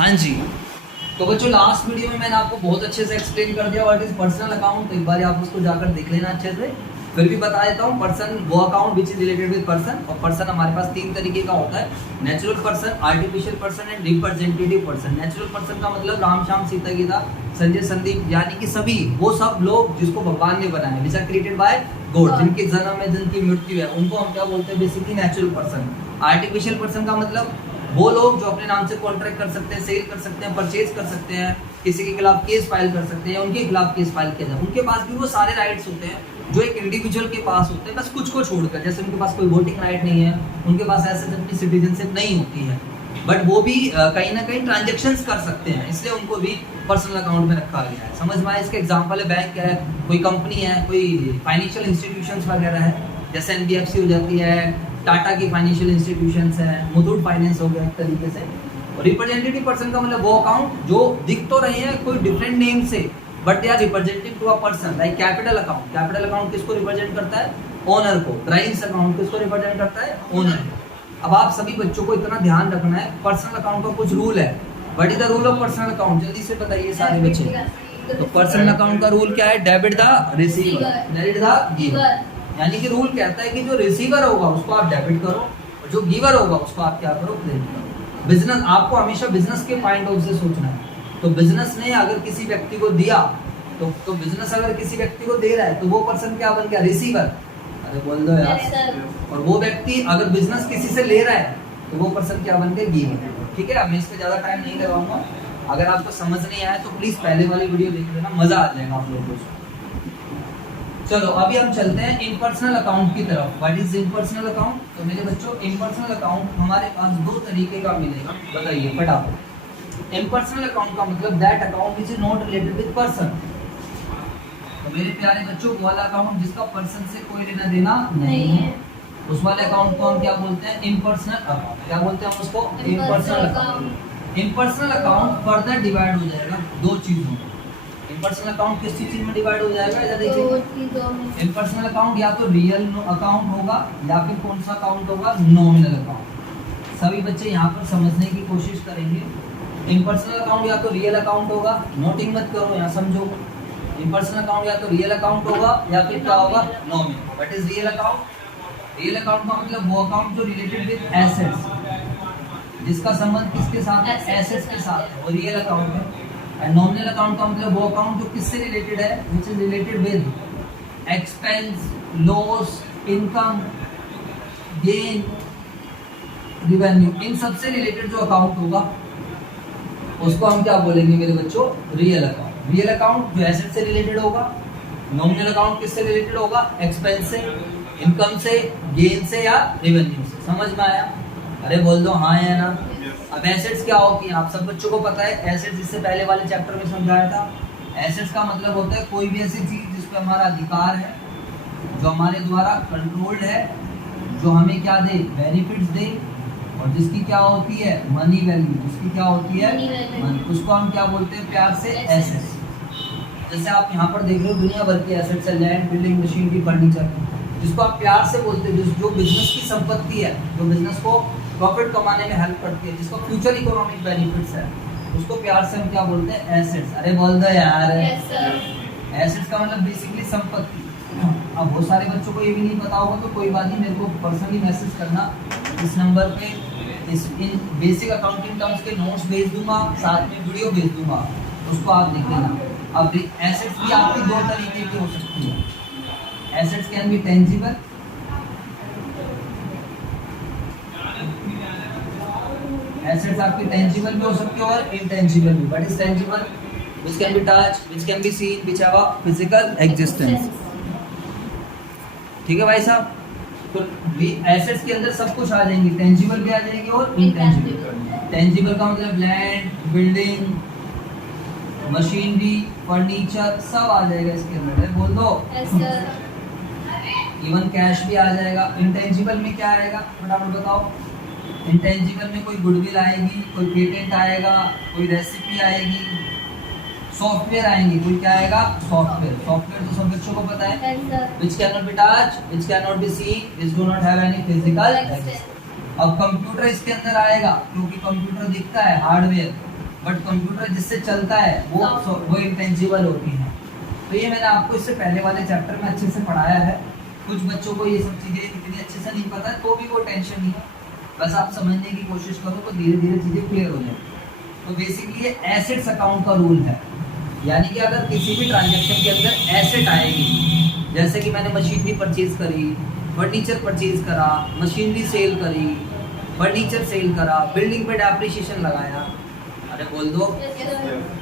हाँ जी। तो बच्चों लास्ट वीडियो में मैंने आपको बहुत अच्छे से एक्सप्लेन कर दिया व्हाट इज पर्सनल अकाउंट। तो एक बार आप उसको जाकर देख लेना अच्छे से। फिर भी बता देता हूँ, पर्सन वो account which is related with person. और पर्सन हमारे पास तीन तरीके का होता है, natural person, artificial person and representative person. Natural person का मतलब राम श्याम सीता गीता संजय संदीप, यानी कि सभी वो सब लोग जिसको भगवान ने बनाया, which are created by God, जिनके जन्म है जिनकी मृत्यु है, उनको हम क्या बोलते हैं, basically natural person. Artificial person का मतलब वो लोग जो अपने नाम से कॉन्ट्रैक्ट कर सकते हैं, सेल कर सकते हैं, परचेज कर सकते हैं, किसी के खिलाफ केस फाइल कर सकते हैं या उनके खिलाफ केस फाइल किया जाए। उनके पास भी वो सारे राइट्स होते हैं जो एक इंडिविजुअल के पास होते हैं, बस कुछ को छोड़कर। जैसे उनके पास कोई वोटिंग राइट नहीं है, उनके पास ऐसे अपनी सिटीजनशिप नहीं होती है, बट वो भी कहीं ना कहीं ट्रांजेक्शंस कर सकते हैं, इसलिए उनको भी पर्सनल अकाउंट में रखा गया है। समझ में आया? इसका एग्जांपल है बैंक है, कोई कंपनी है, कोई फाइनेंशियल इंस्टीट्यूशंस वगैरह है, जैसे एनबीएफसी हो जाती है, टाटा की फाइनेंशियल इंस्टीट्यूशंस है, मुथूट फाइनेंस हो गया एक तरीके से। और रिप्रेजेंटेटिव पर्सन का मतलब वो अकाउंट जो दिख तो रहे हैं कोई डिफरेंट नेम से, but they are representative to a person. Like capital account, capital account किसको रिप्रेजेंट करता है? ओनर को। ड्राइंग्स अकाउंट किसको रिप्रेजेंट करता है? ओनर को। अब आप सभी बच्चों को इतना ध्यान रखना है, पर्सनल अकाउंट का कुछ रूल है। What is the rule of personal account? जल्दी से बताइए सारे बच्चे। तो पर्सनल अकाउंट का रूल क्या है? Debit the receiver, credit the giver. यानी कि रूल कहता है कि जो रिसीवर होगा उसको आप डेबिट करो और जो गिवर होगा उसको आप क्या करो? क्रेडिट करो। बिजनेस, आपको हमेशा बिजनेस के पॉइंट ऑफ से सोचना है। तो बिजनेस ने अगर किसी व्यक्ति को दिया तो बिजनेस अगर किसी व्यक्ति को दे रहा है तो वो पर्सन क्या बन गया? रिसीवर। अरे बोल दो यार। और वो व्यक्ति अगर बिजनेस किसी से ले रहा है तो वो पर्सन क्या बन गया? गिवर। ठीक है, अब मैं इस पे ज्यादा टाइम नहीं लगाऊंगा। अगर आपको समझ नहीं आया तो प्लीज पहले वाली वीडियो देख लेना, मजा आ जाएगा आप लोगों को। चलो अभी हम चलते हैं इम्पर्सनल अकाउंट की तरफ। What is impersonal account? तो मेरे बच्चों इम्पर्सनल अकाउंट हमारे पास दो तरीके का मिलेगा, बताइए फटाफट। इम्पर्सनल अकाउंट का मतलब that account which is not related with person. तो मेरे प्यारे बच्चों, वो वाला अकाउंट जिसका पर्सन से कोई लेना देना नहीं है, उस वाले अकाउंट को हम क्या बोलते हैं? Impersonal account. क्या बोलते हैं हम उसको? Impersonal account. Impersonal account further divide हो जाएगा दो चीजों में। इम्पर्सनल अकाउंट किस चीज में डिवाइड हो जाएगा? या देखिए, इम्पर्सनल अकाउंट या तो रियल अकाउंट होगा या फिर कौन सा अकाउंट होगा? Nominal account. सभी बच्चे यहाँ पर समझने की कोशिश करेंगे। इम्पर्सनल अकाउंट या तो रियल अकाउंट होगा, नोटिंग मत करो, यहाँ समझो। इम्पर्सनल अकाउंट या तो रियल अकाउंट होगा या फिर क्या होगा? Nominal. What is real account? Real account का मतलब वो अकाउंट जो रिलेटेड विद एसेट्स, जिसका संबंध किसके साथ है? एसेट्स के साथ है, वो रियल अकाउंट है। एंड नॉमिनल अकाउंट का मतलब वो अकाउंट जो किससे रिलेटेड है? Which is related with expense, loss, income, gain, revenue, इन सब से रिलेटेड जो अकाउंट होगा उसको हम क्या बोलेंगे मेरे बच्चों? Real account. रियल अकाउंट जो एसेट से रिलेटेड होगा। नॉमिनल अकाउंट किससे रिलेटेड होगा? एक्सपेंस से, इनकम से, गेन से या रेवेन्यू से। समझ में आया? अरे बोल दो हाँ या ना। अब एसेट्स क्या होगी? आप सब बच्चों को पता है एसेट्स, इससे पहले वाले चैप्टर में समझाया था। एसेट्स का मतलब होता है कोई भी ऐसी चीज जिस पे हमारा अधिकार है, जो हमारे द्वारा कंट्रोल्ड है, जो हमें क्या दे? बेनिफिट्स दे, और जिसकी क्या होती है? Money value. जिसकी क्या होती है? मनी। उसको हम क्या बोलते हैं प्यार से? एसेट्स। जैसे आप यहाँ पर देख रहे हो दुनिया भर की एसेट्स है, लैंड, बिल्डिंग, मशीनरी, फर्नीचर, जिसको आप प्यार से बोलते हैं, जो बिजनेस की संपत्ति है, जो बिजनेस को प्रॉफिट कमाने में हेल्प करती है, जिसको फ्यूचर इकोनॉमिक बेनिफिट्स है, उसको प्यार से हम क्या बोलते हैं? एसेट्स। अरे बोल दो यार। एसेट्स का मतलब बेसिकली संपत्ति। अब बहुत सारे बच्चों को ये भी नहीं पता होगा, तो कोई बात नहीं, मेरे को पर्सनली मैसेज करना इस नंबर पे। इन बेसिक अकाउंटिंग टर्म्स के नोट्स भेज दूंगा, साथ में वीडियो भेज दूंगा, उसको आप देख लेना। अब एसेट्स भी आपकी दो तरीके की हो सकती है। Assets can be tangible, assets आपकी टेंजिबल भी हो सकती है और इनटेंजिबल भी। What is tangible? Which can be touched, which can be seen, which have a physical existence. ठीक है भाई साहब? तो एसेट्स के अंदर सब कुछ आ जाएंगी, टेंजिबल भी आ जाएंगे और इनटेंजिबल। टेंजिबल का मतलब लैंड, बिल्डिंग, मशीनरी, फर्नीचर, सब आ जाएगा इसके अंदर। बोल दो। इवन कैश भी आ जाएगा। इनटेंजिबल में क्या आएगा फटाफट बताओ? इंटेंजिबल में कोई गुडविल आएगी, कोई पेटेंट आएगा, कोई रेसिपी आएगी, सॉफ्टवेयर आएंगे। कोई क्या आएगा? सॉफ्टवेयर। सॉफ्टवेयर तो सब बच्चों को पता है, which cannot be touched, which cannot be seen, which do not have any physical existence। अब कंप्यूटर इसके अंदर आएगा, क्योंकि कंप्यूटर दिखता है, हार्डवेयर। बट कंप्यूटर जिससे चलता है वो इंटेंजिबल होती है। तो ये मैंने आपको इससे पहले वाले चैप्टर में अच्छे से पढ़ाया है। कुछ बच्चों को ये सब चीज़ें इतनी अच्छे से नहीं पता है, तो भी वो टेंशन नहीं है, बस आप समझने की कोशिश करो तो धीरे धीरे चीज़ें क्लियर हो जाए। तो बेसिकली ये एसेट्स अकाउंट का रूल है, यानी कि अगर किसी भी ट्रांजैक्शन के अंदर एसेट आएगी, जैसे कि मैंने मशीनरी परचेज करी, फर्नीचर परचेज करा, मशीनरी सेल करी, फर्नीचर सेल करा, बिल्डिंग पे डेप्रिसिएशन लगाया, अरे बोल दो।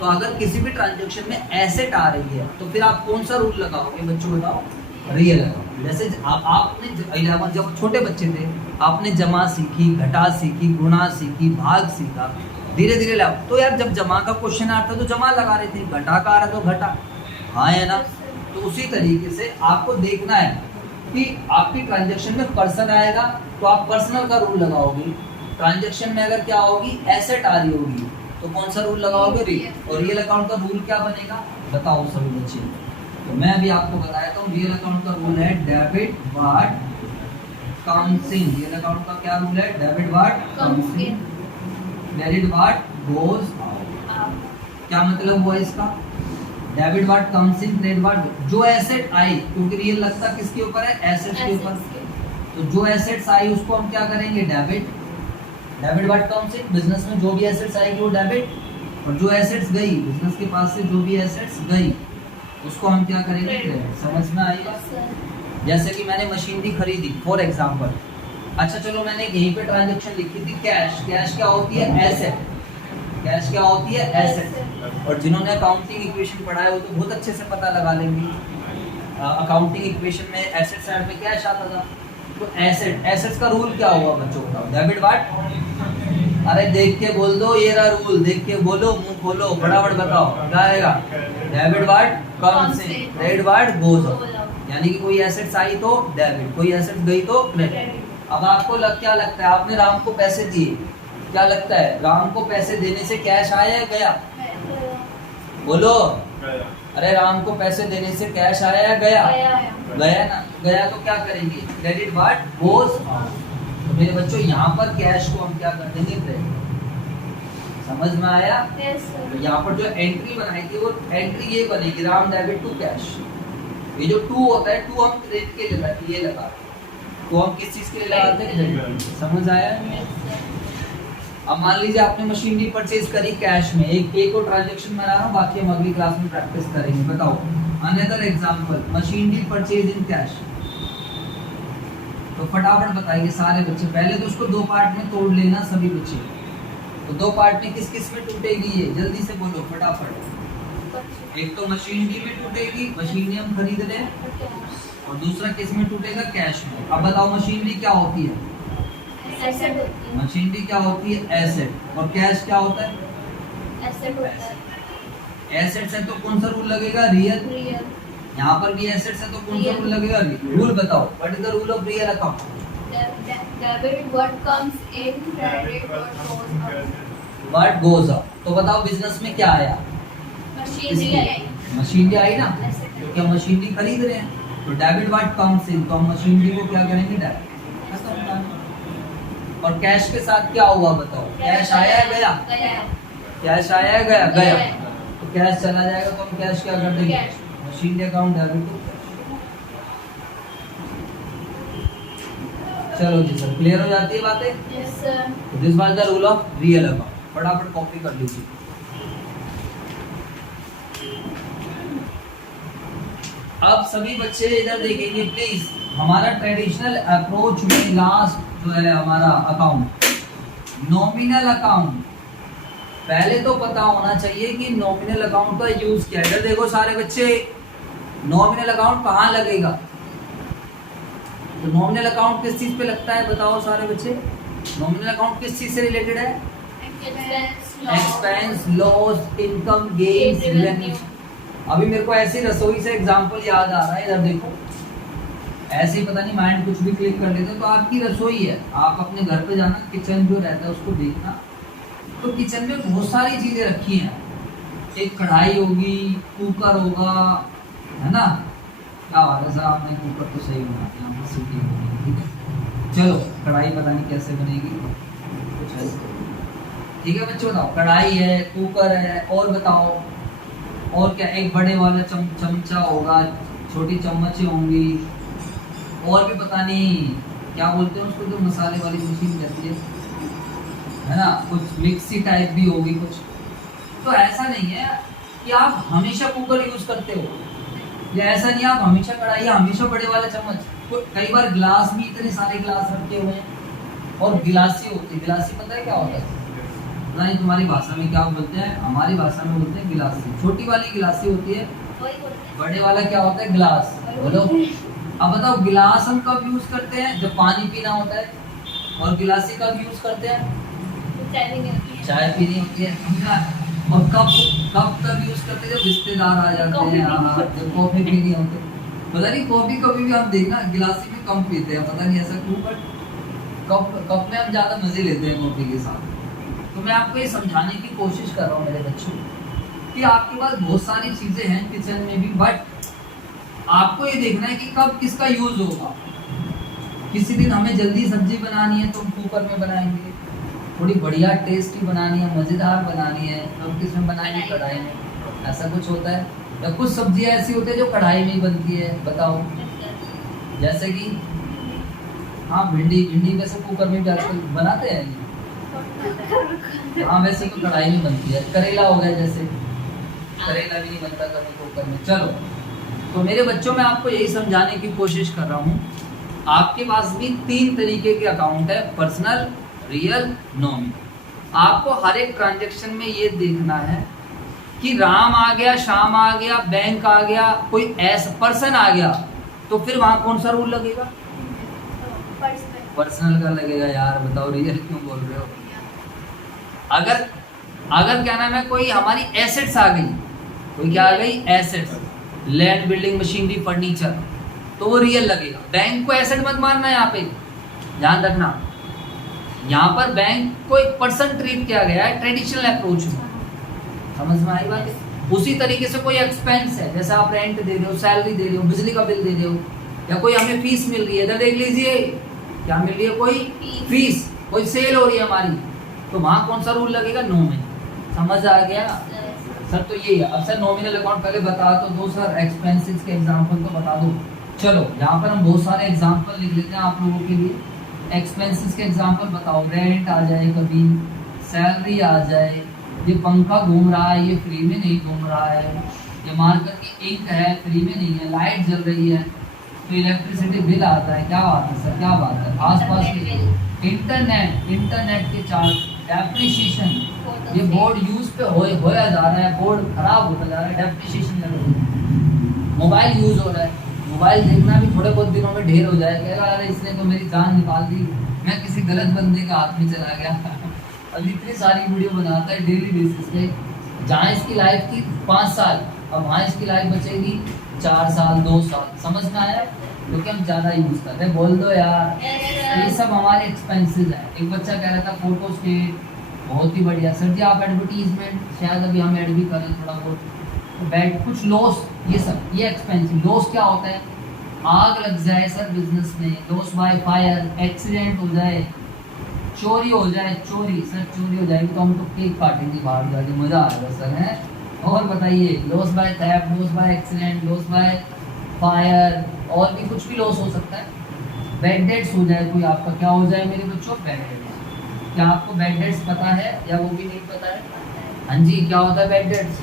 तो अगर किसी भी ट्रांजैक्शन में एसेट आ रही है तो फिर आप कौन सा रूल लगाओगे बच्चों, बताओ? Real account. जैसे आपने जब छोटे बच्चे थे आपने जमा सीखी, घटा सीखी, गुणा सीखी, भाग सीखा, धीरे धीरे ला। तो यार जब जमा का क्वेश्चन आता तो जमा लगा रहे थे, घटा का आ रहा तो घटा, हाँ है ना? तो उसी तरीके से आपको देखना है कि आपकी ट्रांजैक्शन में पर्सन आएगा तो आप पर्सनल का रूल लगाओगे। ट्रांजैक्शन में अगर क्या होगी, एसेट आ रही होगी तो कौन सा रूल लगाओगे? रियल। और रियल अकाउंट का रूल क्या बनेगा बताओ सभी बच्चे? तो मैं अभी आपको बताया था, रियल अकाउंट का रूल है debit what comes in. Real account का क्या रूल है? Debit what comes in, credit what goes out. क्या मतलब हुआ इसका? Debit what comes in, credit what जो एसेट आई, क्योंकि रियल लगता किसके ऊपर है? एसेट्स के ऊपर। तो जो एसेट्स आई उसको हम क्या करेंगे? Debit. Debit what comes in, business में जो भी एसेट्स आएगी वो डेबिट, और जो एसेट्स गई बिजनेस के पास से, जो भी एसेट्स गई उसको हम क्या करेंगे? क्रेडिट। समझ में आएगा? जैसे कि मैंने मशीनरी खरीदी फॉर एग्जांपल, अच्छा चलो मैंने यहीं पे ट्रांजैक्शन लिखी थी कैश। कैश क्या होती है? एसेट। कैश क्या होती है? एसेट। और जिन्होंने अकाउंटिंग इक्वेशन पढ़ा है वो तो बहुत अच्छे से पता लगा लेंगे। अकाउंटिंग इक्वेशन में एसेट साइड में कैश आता था। तो एसेट, एसेट्स का रूल क्या होगा बच्चों बताओ? डेबिट व्हाट, अरे देख के बोल दो, ये रहा रूल, देख के बोलो, मुंह खोलो, फटाफट बताओ क्या आएगा? Debit what comes in, credit what goes out. यानी कि कोई एसेट्स आई तो डेबिट, कोई एसेट्स गई तो क्रेडिट। अब आपको क्या लगता है? आपने राम को पैसे दिए, क्या लगता है? राम को पैसे देने से कैश आया या गया? बोलो। अरे राम को पैसे देने से कैश आया या गया? गया ना? गया तो क्या करेंगे? Credit what goes out. तो मेरे बच्चों यहाँ पर कैश को हम क्या कर देंगे? क्रेडिट। समझ में आया? तो यहाँ पर जो एंट्री बनाई थी वो एंट्री ये बनेगी, राम डेबिट टू कैश। ये जो टू होता है, टू हम क्रेडिट के लिए लगाते हैं, तो हम किस चीज के लिए लगाते हैं? समझ आया? अब मान लीजिए आपने मशीनरी परचेज करी कैश में, एक और ट्रांजैक्शन बना रहा हूँ, बाकी हम अगली क्लास में प्रैक्टिस करेंगे। बताओ another example, machinery purchase in cash. तो फटाफट बताइए सारे बच्चे, पहले तो उसको दो पार्ट में तोड़ लेना सभी बच्चे। तो दो पार्ट में किस किस में टूटेगी ये? जल्दी से बोलो फटाफट। एक तो मशीनरी में टूटेगी, मशीनरी हम खरीद रहे हैं, और दूसरा किस में टूटेगा? कैश में। अब बताओ मशीनरी क्या होती है? मशीनरी क्या होती है? एसेट। और कैश क्या होता है? एसेट होता है। एसेट्स है तो कौन सा रूल लगेगा? रियल। यहाँ पर भी एसेट्स है तो कौन सा रूल लगेगा? रियल। रूल बताओ, what is the rule of real account? Debit what comes in, credit what goes out. What goes out. तो बताओ बिजनेस में क्या आया? मशीनरी आई। मशीनरी आई ना, क्योंकि हम मशीनरी खरीद रहे हैं। तो डेबिट व्हाट कम्स इन, तो हम मशीनरी को क्या करेंगे? डेबिट। और कैश के साथ क्या हुआ बताओ? कैश आया है गया? कैश आया है गया? गया। तो कैश चला जाएगा तो हम कैश क्या कर देंगे? Machinery account debit to. चलो जी सर, क्लियर हो जाती है बातें? Yes sir. This was the rule of real account. फटाफट कॉपी कर लीजिए। अब सभी बच्चे इधर देखेंगे प्लीज। हमारा ट्रेडिशनल अप्रोच में लास्ट जो है हमारा अकाउंट, नॉमिनल अकाउंट। पहले तो पता होना चाहिए कि नॉमिनल अकाउंट का यूज क्या है। देखो सारे बच्चे, नॉमिनल अकाउंट कहाँ लगेगा? तो नॉमिनल अकाउंट किस चीज पे लगता है बताओ सारे बच्चे? नॉमिनल अकाउंट किस चीज से रिलेटेड है? Expense, loss, income, gains, revenue. अभी मेरे को ऐसी रसोई से एग्जांपल याद आ रहा है, इधर देखो। ऐसे ही पता नहीं माइंड कुछ भी क्लिक कर लेते। तो आपकी रसोई है, आप अपने घर पे जाना, किचन जो रहता है उसको देखना, तो किचन में बहुत सारी चीजें रखी हैं। एक कढ़ाई होगी, कुकर होगा, है ना? क्या बात है सर, आपने कुकर तो सही बना दिया, यहाँ पर सीटी होगी, ठीक है। चलो कढ़ाई पता नहीं कैसे बनेगी, कुछ ऐसे, ठीक है बच्चों, बताओ कढ़ाई है, कुकर है, और बताओ और क्या, एक बड़े वाला चमचा होगा, छोटी चम्मचें होंगी, और भी पता नहीं क्या बोलते हैं उसको, जो मसाले वाली मशीन रहती है ना, कुछ मिक्सी टाइप भी होगी कुछ। तो ऐसा नहीं है कि आप हमेशा कुकर यूज करते हो, या ऐसा नहीं आप हमेशा कढ़ाई या हमेशा बड़े वाला चम्मच। कई बार ग्लास भी, इतने सारे ग्लास रखे हुए हैं, और गिलासी होती है। गिलासी पता है क्या होता है? पता नहीं तुम्हारी भाषा में क्या बोलते हैं, हमारी भाषा में बोलते हैं गिलासी। छोटी वाली गिलासी होती है, बड़े वाला क्या होता है? गिलास। बोलो अब बताओ, गिलास हम कब यूज करते हैं? जब पानी पीना होता है। और गिलासी कब यूज करते हैं? चाय पीनी होती है। और कब तब यूज करते हैं? जब रिश्तेदार आ जाते हैं, जब कॉफी पीनी होती है। पता नहीं कॉफी कभी भी हम देखना गिलासी में कम पीते हैं, पता नहीं ऐसा क्यों, बट कप में हम ज्यादा मजे लेते हैं कॉफी के साथ। तो मैं आपको ये समझाने की कोशिश कर रहा हूँ मेरे बच्चों, कि आपके पास बहुत सारी चीजें हैं किचन में भी, बट आपको ये देखना है कि कब किसका यूज होगा। किसी दिन हमें जल्दी सब्जी बनानी है तो हम कुकर में बनाएंगे, थोड़ी बढ़िया टेस्टी बनानी है, मजेदार बनानी है तो हम किसमें बनाएंगे? कढ़ाई में। ऐसा कुछ होता है, या कुछ सब्जियां ऐसी होती है जो कढ़ाई में ही बनती है। बताओ, जैसे कि हाँ भिंडी वैसे कुकर में भी आजकल बनाते हैं। हाँ वैसे तो कढ़ाई में बनती है। करेला हो गया, जैसे करेला भी नहीं बनता कभी कुकर में। चलो, तो मेरे बच्चों में आपको यही समझाने की कोशिश कर रहा हूँ, आपके पास भी 3 तरीके के अकाउंट है, पर्सनल, रियल, नॉमिनल। आपको हर एक ट्रांजैक्शन में ये देखना है कि राम आ गया, श्याम आ गया, बैंक आ गया, कोई ऐसा पर्सन आ गया, तो फिर वहां कौन सा रूल लगेगा? पर्सनल का लगेगा। यार बताओ, रियल क्यों बोल रहे हो? अगर क्या नाम है, कोई हमारी एसेट्स आ गई, कोई क्या आ गई? Assets, land, building, machinery, furniture, तो वो रियल लगेगा। बैंक को एसेट मत मानना, यहाँ पे ध्यान रखना। यहाँ पर बैंक को एक पर्सन ट्रीट किया गया है ट्रेडिशनल अप्रोच में। समझ में आई बात? उसी तरीके से कोई एक्सपेंस है, जैसे आप रेंट दे रहे हो, सैलरी दे रहे हो, बिजली का बिल दे रहे हो, या कोई हमें फीस मिल रही है, इधर देख लीजिए क्या मिल रही है, कोई फीस, कोई सेल हो रही है हमारी, तो वहां कौन सा रूल लगेगा? नॉमिनल। समझ आ गया सर? तो ये है। अब सर नॉमिनल अकाउंट पहले बता तो दो सर, एक्सपेंसेस के एग्जांपल तो बता दो। चलो यहाँ पर हम बहुत सारे एग्जांपल लिख लेते हैं आप लोगों के लिए। एक्सपेंसेस के एग्जांपल बताओ। रेंट आ जाए, कभी सैलरी आ जाए, ये पंखा घूम रहा है, ये फ्री में नहीं घूम रहा है, ये मार्कर की इंक है, फ्री में नहीं है, लाइट जल रही है, तो इलेक्ट्रिसिटी बिल आता है। क्या बात है सर, क्या बात है? आसपास के इंटरनेट के चार्ज, डेप्रिसिएशन, ये बोर्ड यूज पे होया जा रहा है, बोर्ड खराब होता जा रहा है, डेप्रिसिएशन लग रही है। मोबाइल यूज हो रहा है, मोबाइल देखना भी थोड़े बहुत दिनों में ढेर हो जाए, कहेगा अरे इसने तो मेरी जान निकाल दी, मैं किसी गलत बंदे के हाथ में चला गया। अब इतनी सारी वीडियो बनाता है डेली बेसिस पे, जहाँ इसकी लाइफ थी 5 साल, अब वहाँ इसकी लाइफ बचेगी 4 साल, 2 साल। समझ में आया? क्योंकि हम ज़्यादा यूज़ कर रहे हैं। बोल दो यार, ये सब हमारे एक्सपेंसेस हैं। एक बच्चा कह रहा था फोटो स्टेट, बहुत ही बढ़िया सर जी। आप एडवर्टीजमेंट, शायद अभी हम ऐड भी करें थोड़ा बहुत, तो बैड कुछ लॉस, ये सब ये एक्सपेंसिव। लॉस क्या होता है? आग लग जाए सर बिजनेस में, लॉस बाय फायर, एक्सीडेंट हो जाए, चोरी हो जाए, चोरी सर चोरी हो जाएगी तो हम तो केक काटेंगे बाहर जाके, मजा आएगा सर है। और बताइए, loss by theft, loss by accident, loss by fire, और भी कुछ भी लॉस हो सकता है। बैड डेट्स हो जाए कोई आपका, क्या हो जाए मेरे बच्चों? Bad debts. क्या आपको बैड डेट्स पता है या वो भी नहीं पता है? हाँ जी, क्या होता है बैड डेट्स?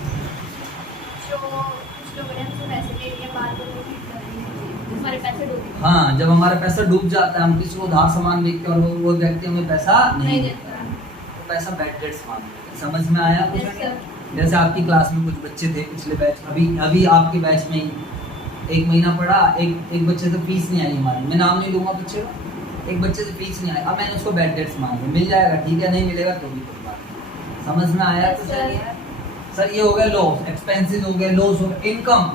हाँ, जब हमारा पैसा डूब जाता है, हम किसी को उधार सामान बेचते हैं और वो व्यक्ति हमें पैसा नहीं देता, तो पैसा बैड डेट्स मानते हैं। समझ में आया कुछ? जैसे आपकी क्लास में कुछ बच्चे थे पिछले बैच, अभी आपके बैच में 1 महीना पढ़ा, एक बच्चे से फीस नहीं आई हमारी, मैं नाम नहीं लूंगा बच्चे को, एक बच्चे से फीस नहीं आई, अब मैंने उसको बैड डेट्स मान लिया। मिल जाएगा ठीक है, नहीं मिलेगा तो भी कोई बात नहीं। समझ में आया कुछ? सर ये हो गया लॉस, एक्सपेंसेस हो गए, लॉस हो गया। इनकम,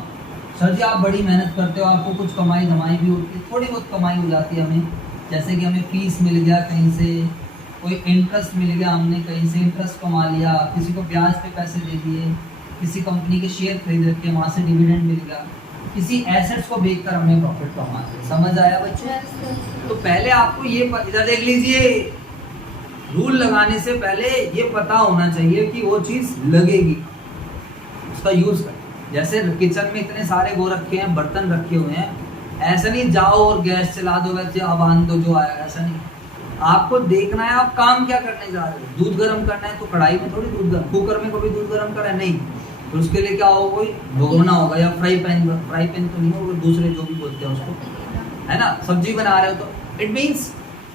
सर जी आप बड़ी मेहनत करते हो, आपको कुछ कमाई धमाई भी होती है, थोड़ी बहुत कमाई हो जाती है हमें, जैसे कि हमें फीस मिल गया कहीं से, कोई इंटरेस्ट मिल गया, हमने कहीं से इंटरेस्ट कमा लिया, किसी को ब्याज पे पैसे दे दिए, किसी कंपनी के शेयर खरीद रखे, वहाँ से डिविडेंड मिल गया, किसी एसेट्स को बेचकर हमने प्रॉफिट कमा लिया। समझ आया बच्चों? तो पहले आपको ये इधर देख लीजिए, रूल लगाने से पहले ये पता होना चाहिए कि वो चीज लगेगी, उसका यूज कर। जैसे किचन में इतने सारे वो रखे हैं, बर्तन रखे हुए हैं, ऐसा नहीं जाओ और गैस चला दो वैसे अब आन दो जो आया, ऐसा नहीं। आपको देखना है आप काम क्या करने जा रहे हो। दूध गर्म करना है तो कढ़ाई में थोड़ी दूध गर्म, कुकर में कभी दूध गर्म करा नहीं, तो उसके लिए क्या होगा, कोई भगोना होगा या फ्राई पैन तो नहीं होगा, दूसरे जो भी बोलते हैं उसको, है ना। सब्जी बना रहे हो तो इट मीन्स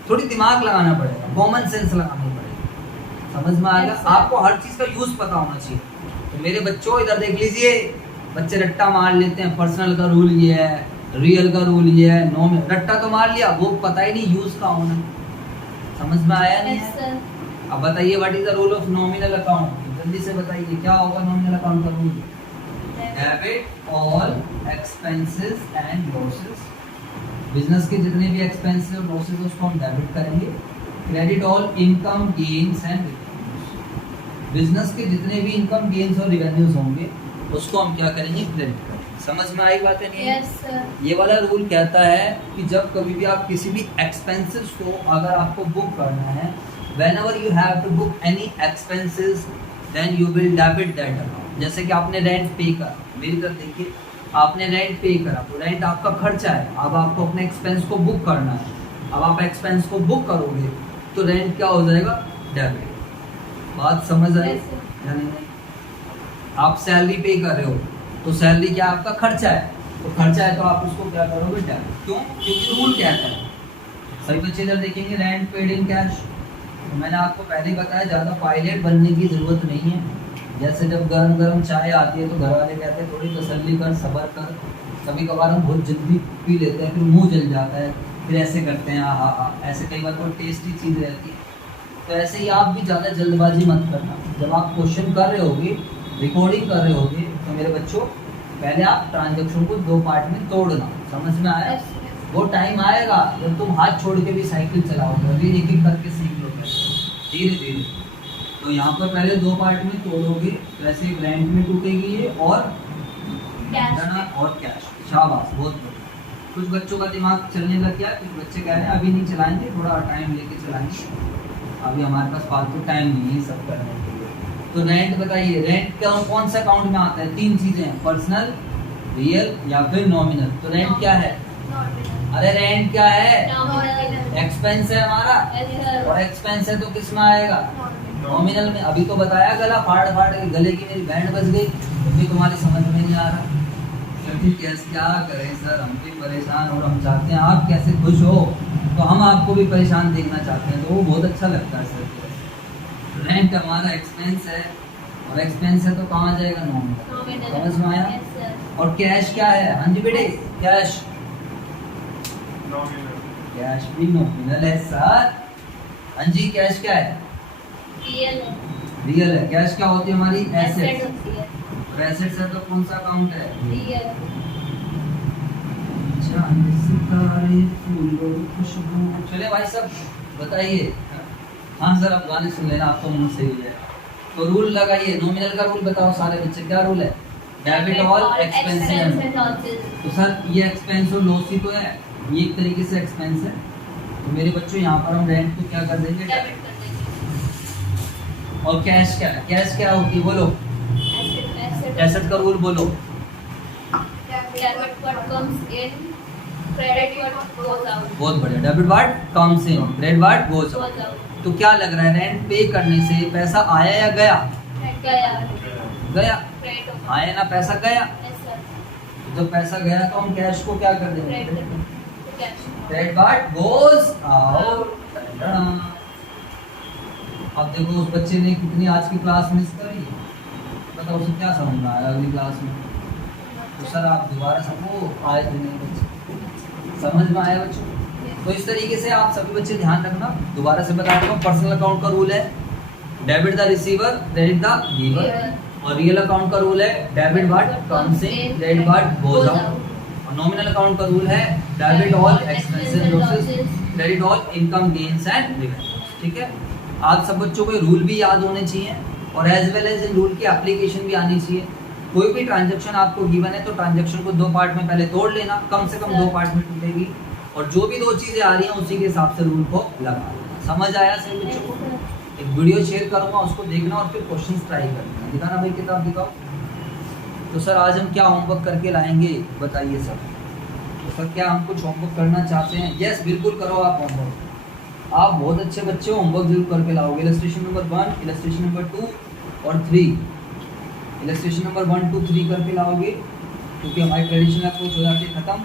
थोड़ी दिमाग लगाना पड़ेगा, कॉमन सेंस लगाना पड़ेगा, समझ में आएगा। आपको हर चीज का यूज पता होना चाहिए। तो मेरे बच्चों इधर देख लीजिए, बच्चे रट्टा मार लेते हैं, पर्सनल का रूल ये है, रियल का रूल ये है, नो में रट्टा तो मार लिया, वो पता ही नहीं यूज का होना, समझ में आया नहीं है। अब बताइए what is the rule of nominal account, जल्दी से बताइए क्या होगा नॉमिनल अकाउंट का rule. Debit all expenses and losses, business के जितने भी एक्सपेंसेस और लॉसेस उसको हम डेबिट करेंगे। Credit all income gains and revenues, business के जितने भी इनकम गेन्स और रेवेन्यूज होंगे उसको हम क्या करेंगे, क्रेडिट करेंगे। समझ में आई बात है नहीं? Yes, sir. ये वाला रूल कहता है कि जब कभी भी आप किसी भी एक्सपेंसेस को अगर आपको बुक करना है, whenever you have to book any expenses then you will debit that amount। जैसे कि आपने रेंट पे करा, मेरी तरफ देखिए, आपने रेंट पे करा तो रेंट आपका खर्चा है, अब आपको अपने एक्सपेंस को बुक करना है। अब आप एक्सपेंस को बुक करोगे तो रेंट क्या हो जाएगा, डेबिट। बात समझ आई Yes, sir. या नहीं? आप सैलरी पे कर रहे हो तो सैलरी क्या आपका खर्चा है, तो खर्चा है तो आप उसको क्या करोगे, डेबिट। क्यों? क्योंकि रूल कहता है। सभी बच्चे इधर देखेंगे रेंट पेड इन कैश, तो मैंने आपको पहले ही बताया ज़्यादा पायलट बनने की ज़रूरत नहीं है। जैसे जब गरम गरम चाय आती है तो घर वाले कहते हैं थोड़ी तसल्ली कर, सब्र कर। कभी कभार हम बहुत जल्दी पी लेते हैं, फिर मुंह जल जाता है, फिर ऐसे करते हैं ऐसे कई बार कोई टेस्टी चीज़ रहती है। तो ऐसे ही आप भी ज़्यादा जल्दबाजी मत करना। जब आप क्वेश्चन कर रहे होगे, रिकॉर्डिंग कर रहे होगे, तो मेरे बच्चों पहले आप ट्रांजेक्शन को 2 पार्ट में तोड़ना, समझ में आया? Yes, yes. वो टाइम आएगा जब तुम हाथ छोड़ के भी साइकिल चलाओगे, अभी एक एक करके सीख लोगे धीरे धीरे। तो यहाँ पर पहले 2 पार्ट में तोड़ोगे, तो ऐसे रेंट में टूटेगी ये और Cash. और कैश। शाबाश, बहुत बढ़िया। कुछ बच्चों का दिमाग चलने लग गया, कुछ बच्चे कह रहे हैं अभी नहीं चलाएंगे, थोड़ा टाइम लेके चलाएंगे, अभी हमारे पास फालतू टाइम नहीं है सब करने के लिए। तो रेंट बताइए, रेंट कौन सा अकाउंट में आता है? 3 चीजें हैं, पर्सनल, रियल या फिर नॉमिनल। तो रेंट क्या है? अरे रेंट क्या है? Nominal. एक्सपेंस है हमारा, Yes, sir. और एक्सपेंस है तो किस में आएगा, नॉमिनल में। अभी तो बताया गला फाड़ फाड़ के गले की मेरी बैंड बज गई, क्योंकि तुम्हारी समझ में नहीं आ रहा। क्योंकि कैसे क्या करें सर, हम भी परेशान और हम चाहते हैं आप कैसे खुश हो, तो हम आपको भी परेशान देखना चाहते हैं, तो वो बहुत अच्छा लगता है सर। रेंट हमारा एक्सपेंस है, और एक्सपेंस है तो कहाँ जाएगा, नॉमिनल। Nominal. समझ में आया? Yes, sir. और कैश क्या है? हाँ जी बेटे, कैश, Nominal. कैश भी नॉमिनल है सर। हाँ जी, कैश क्या है? Real है. रियल है। कैश क्या होती है हमारी? Asset assets. होती है. और एसेट्स है तो कौन सा अकाउंट है? Real. चांद सितारे फूलों की खुशबू। चले भाई सब बताइए। हाँ सर, आप गाने सुन लेना, आपको मुंह सही है। तो रूल लगाइए, नॉमिनल का रूल बताओ सारे बच्चे, क्या रूल है? Debit all expenses. and losses. तो सर ये एक्सपेंस और लॉस ही तो है, ये एक तरीके से एक्सपेंस है। तो मेरे बच्चों यहाँ पर हम रेंट को क्या कर देंगे, Debit कर देंगे. और कैश क्या है? कैश क्या होती है बोलो, Asset. एसेट का रूल बोलो। Debit what comes in. Credit what goes out. बहुत बढ़िया, debit what comes in, credit what goes Goes out. out. तो क्या लग रहा है, रेंट पे करने से पैसा आया या गया? गया. गया। Credit होगा. आया ना, पैसा गया। Yes, sir. जब पैसा गया तो हम कैश को क्या कर देंगे, Credit कर देंगे. Cash. Credit what goes out. अब देखो उस बच्चे ने कितनी आज की क्लास मिस करी, बताओ उसे क्या समझ में आया अगली क्लास में? तो सर आप दोबारा सबको आए थे नहीं बच्चे, समझ में आया बच्चों? तो इस तरीके से आप सभी बच्चे ध्यान रखना। दोबारा से बता दूंगा, पर्सनल अकाउंट का रूल है debit the receiver, credit the giver. और रियल अकाउंट का रूल है debit what comes in, credit what goes out. और नॉमिनल अकाउंट का रूल है debit all expenses losses, credit all income gains and revenues. ठीक है, आप सब बच्चों को ये रूल भी याद होने चाहिए, और as well as in rule की एप्लीकेशन भी आनी चाहिए। कोई भी ट्रांजैक्शन आपको गिवन है तो ट्रांजैक्शन को 2 पार्ट में पहले तोड़ लेना, कम से कम 2 पार्ट में टूटेगी, और जो भी 2 चीजें आ रही हैं उसी के हिसाब से रूल को लगा लेना। समझ आया सभी बच्चों को? एक वीडियो शेयर करूँगा, उसको देखना और फिर क्वेश्चंस ट्राई करना। दिखाना भाई, किताब दिखाओ। तो सर आज हम क्या होमवर्क करके लाएंगे बताइए सर। तो सर क्या हम कुछ होमवर्क करना चाहते हैं? यस बिल्कुल करो आप होमवर्क। आप बहुत अच्छे बच्चे हो, होमवर्क जरूर करके लाओगे। इलस्ट्रेशन नंबर 1, इलस्ट्रेशन नंबर 2 और 3, इलस्ट्रेशन नंबर 1, 2, 3 करके लाओगे, क्योंकि हमारी ट्रेडिशनल अप्रोच हो जाती है खत्म।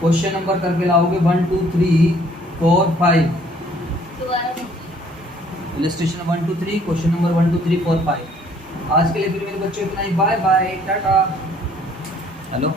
क्वेश्चन नंबर करके लाओगे 1, 2, 3, 4, 5। दोबारा इलस्ट्रेशन 1, 2, 3, क्वेश्चन नंबर 1, 2, 3, 4, 5। आज के लिए फिर मेरे बच्चों इतना ही। Bye bye, ta ta. हेलो।